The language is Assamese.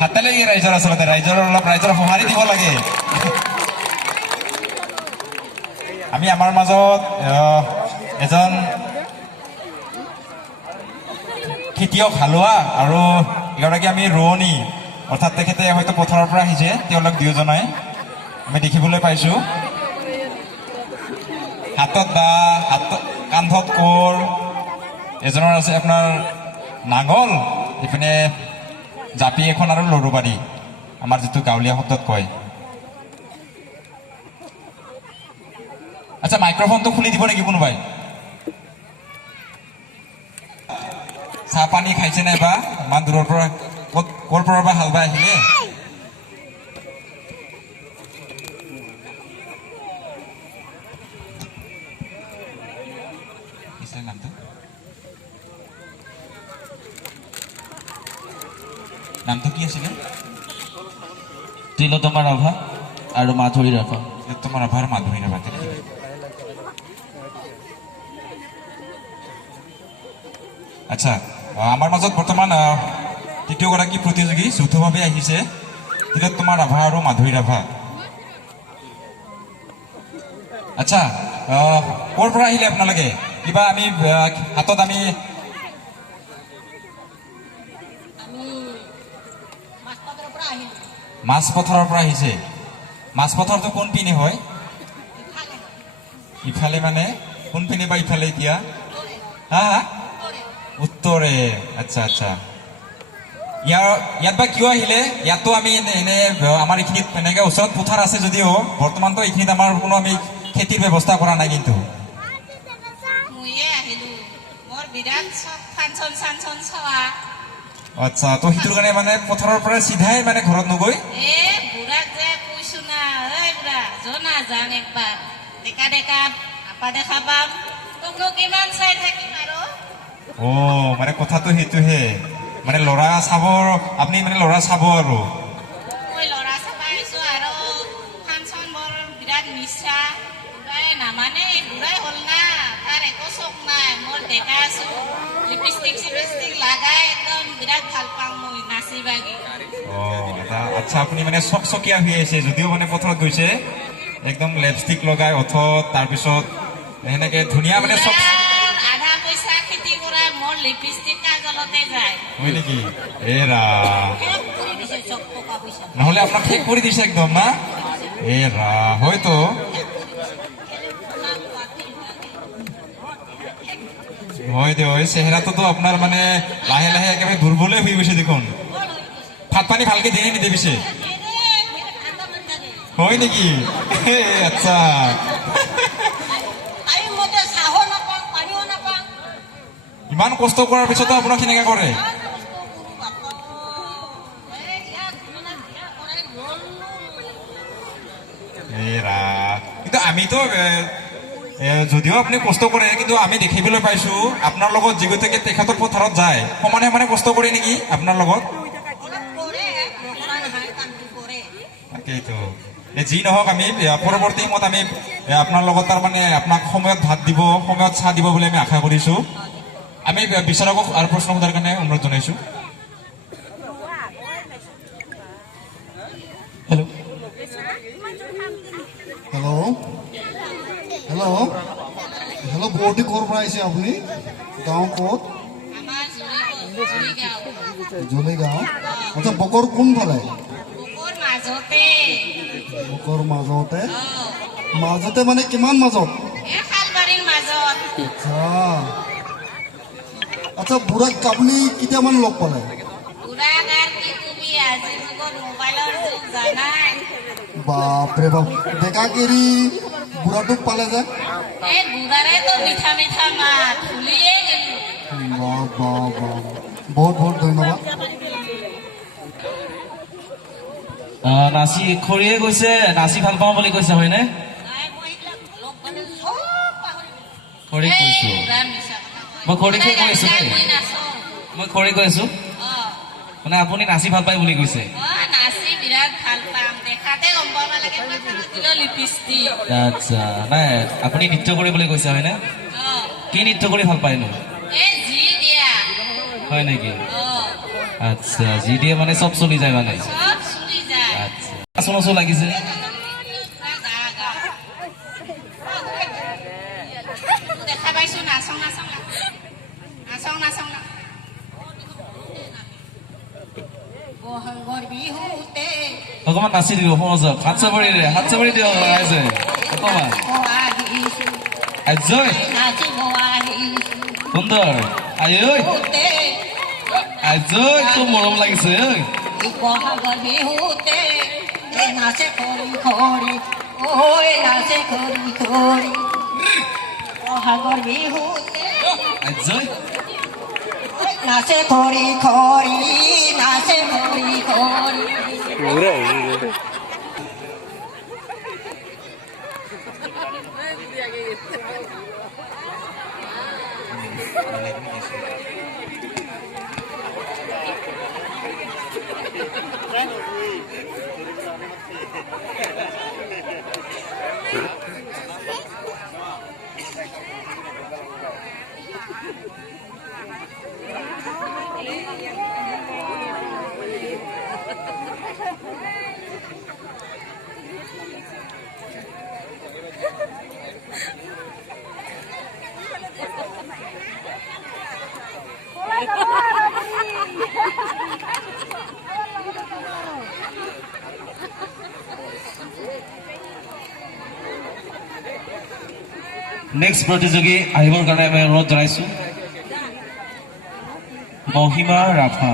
হাতে লাগি ৰাইজৰ আচলতে ৰাইজৰ অলপ ৰাইজৰ সঁহাৰি দিব লাগে। আমি আমাৰ মাজত এজন খেতিয়ক হালোৱা আৰু এগৰাকী আমি ৰোৱনী, অৰ্থাৎ তেখেতে হয়তো পথাৰৰ পৰা আহিছে, তেওঁলোক দুয়োজনাই আমি দেখিবলৈ পাইছোঁ। হাতত দা, কান্ধত কোৰ, এজনৰ আছে আপোনাৰ নাঙল, ইপিনে জাপি এখন আৰু লৰুবাৰী, আমাৰ যিটো গাঁৱলীয়া শব্দত কয়। আচ্ছা, মাইক্ৰফোনটো খুলি দিব নেকি কোনোবাই? চাহ পানী খাইছে নাই বা? ইমান দূৰৰ পৰা ক'ৰ পৰা বা হাল বাই আহিলে? নামটো নামটো কি আছিলে? তিলোত্তমা ৰাভা আৰু মাধুৰী ৰাভা। তিলোত্তমা ৰাভা আৰু মাধুৰী ৰাভা। আচ্ছা, আমাৰ মাজত বৰ্তমান তৃতীয়গৰাকী প্ৰতিযোগী যৌথভাৱে আহিছে, তিলোত্তমা ৰাভা আৰু মাধুৰী ৰাভা। আচ্ছা, ক'ৰ পৰা আহিলে আপোনালোকে? কিবা আমি হাতত আমি মাছ পথাৰৰ পৰা আহিছে। মাছ পথাৰটো কোন পিনে হয়? ইফালে মানে কোন পিনে বা ইফালে এতিয়া? হা হা, উত্তৰে। আচ্ছা আচ্ছা, ইয়াত বা কিয় আহিলে? ইয়াতো আমি এনে আমাৰ এইখিনিত এনেকে ওচৰত পথাৰ আছে যদিও বৰ্তমানতো এইখিনিত আমাৰ কোনো আমি খেতিৰ ব্যৱস্থা কৰা নাই। কিন্তু আচ্ছা, তো সেইটোৰ কাৰণে মানে পথাৰৰ পৰা চিধাই মানে ঘৰত নগৈ মানে কথাটো সেইটোহে, মানে ল'ৰা চাব, আপুনি মানে ল'ৰা চাব আৰু আচ্ছা, আপুনি মানে চকচকীয়া হৈ আছে যদিও মানে পথাৰত গৈছে, একদম লিপষ্টিক লগাই অথত, তাৰপিছত সেনেকে ধুনীয়া মানে হয় নেকি? এৰা, নহলে আপোনাক শেষ কৰি দিছে একদম না? এৰা, হয়তো হয় দে, চেহেৰাটোতো আপোনাৰ মানে লাহে লাহে একেবাৰে দুৰ্বলে হৈ গৈছে দেখোন। ভাত পানী ভালকে দিয়ে নিদে পিছে? হয় নেকি? আচ্ছা, ইমান কষ্ট কৰাৰ পিছতো আপোনাক সেনেকে কৰে? কিন্তু আমিতো যদিও আপুনি কষ্ট কৰে, কিন্তু আমি দেখিবলৈ পাইছো আপোনাৰ লগত যিগতিকে তেখেতৰ পথাৰত যায় সমানে সমানে কষ্ট কৰে নেকি আপোনাৰ লগত? তাকেইতো, যি নহওক আমি পৰৱৰ্তী সময়ত আমি আপোনাৰ লগত তাৰমানে আপোনাক সময়ত ভাত দিব, সময়ত চাহ দিব বুলি আমি আশা কৰিছো। আমি বিচাৰকক আৰু প্ৰশ্ন সোধাৰ কাৰণে অনুৰোধ জনাইছো। হেল্ল' হেল্ল' হেল্ল' হেল্ল', বৰটি ক'ৰ পৰা আহিছে আপুনি? গাঁও ক'ত? জুলি গাঁও। আচ্ছা, বকৰ কোনফালে? বকৰ মাজতে? মাজতে মানে কিমান মাজত? আচ্ছা, বুঢ়াক আপুনি কেতিয়ামান লগ পালে? বাপৰে বাপ, ডেকাকেৰি বুঢ়াটোক পালে যে? বহুত বহুত ধন্যবাদ। নাচি খৰিয়ে কৈছে নাচি ভাল পাওঁ বুলি কৈছে, হয়নে? খৰি কৈছো, মই খৰিকে কৈছো, মই খৰি কৈ আছো মানে আপুনি নাচি ভাল পায় বুলি কৈছে। আচ্ছা, নাই আপুনি নৃত্য কৰিবলৈ কৈছে, হয়নে? কি নৃত্য কৰি ভাল পায়নো এই জি দিয়া হয় নেকি অ আচ্ছা যি দিয়ে মানে চব চলি যায় মানে সব চুলি যায় আচ্ছা নাচো নাচো লাগিছে দেখা পাইছো নাচং নাচং নাচং নাচং বহাগৰ বিহুতে অকণমান নাচি দিব সমাজক হাত চাপৰি দিয়ক ৰাইজে অকণমান আহিছো আজয় নাচিব আহিছো সুন্দৰ আই ঐ আজয় খুব মৰম লাগিছে ঐ বহাগৰ বিহুতে নাচে খৰি খৰি ঐ নাচে খৰি খৰি বহাগৰ বিহুতে আজয় নাচে খৰি খৰি নাচে খৰি খৰি নেক্সট প্ৰতিযোগী আহিবৰ কাৰণে আমি অনুৰোধ জনাইছো মহিমা ৰাভা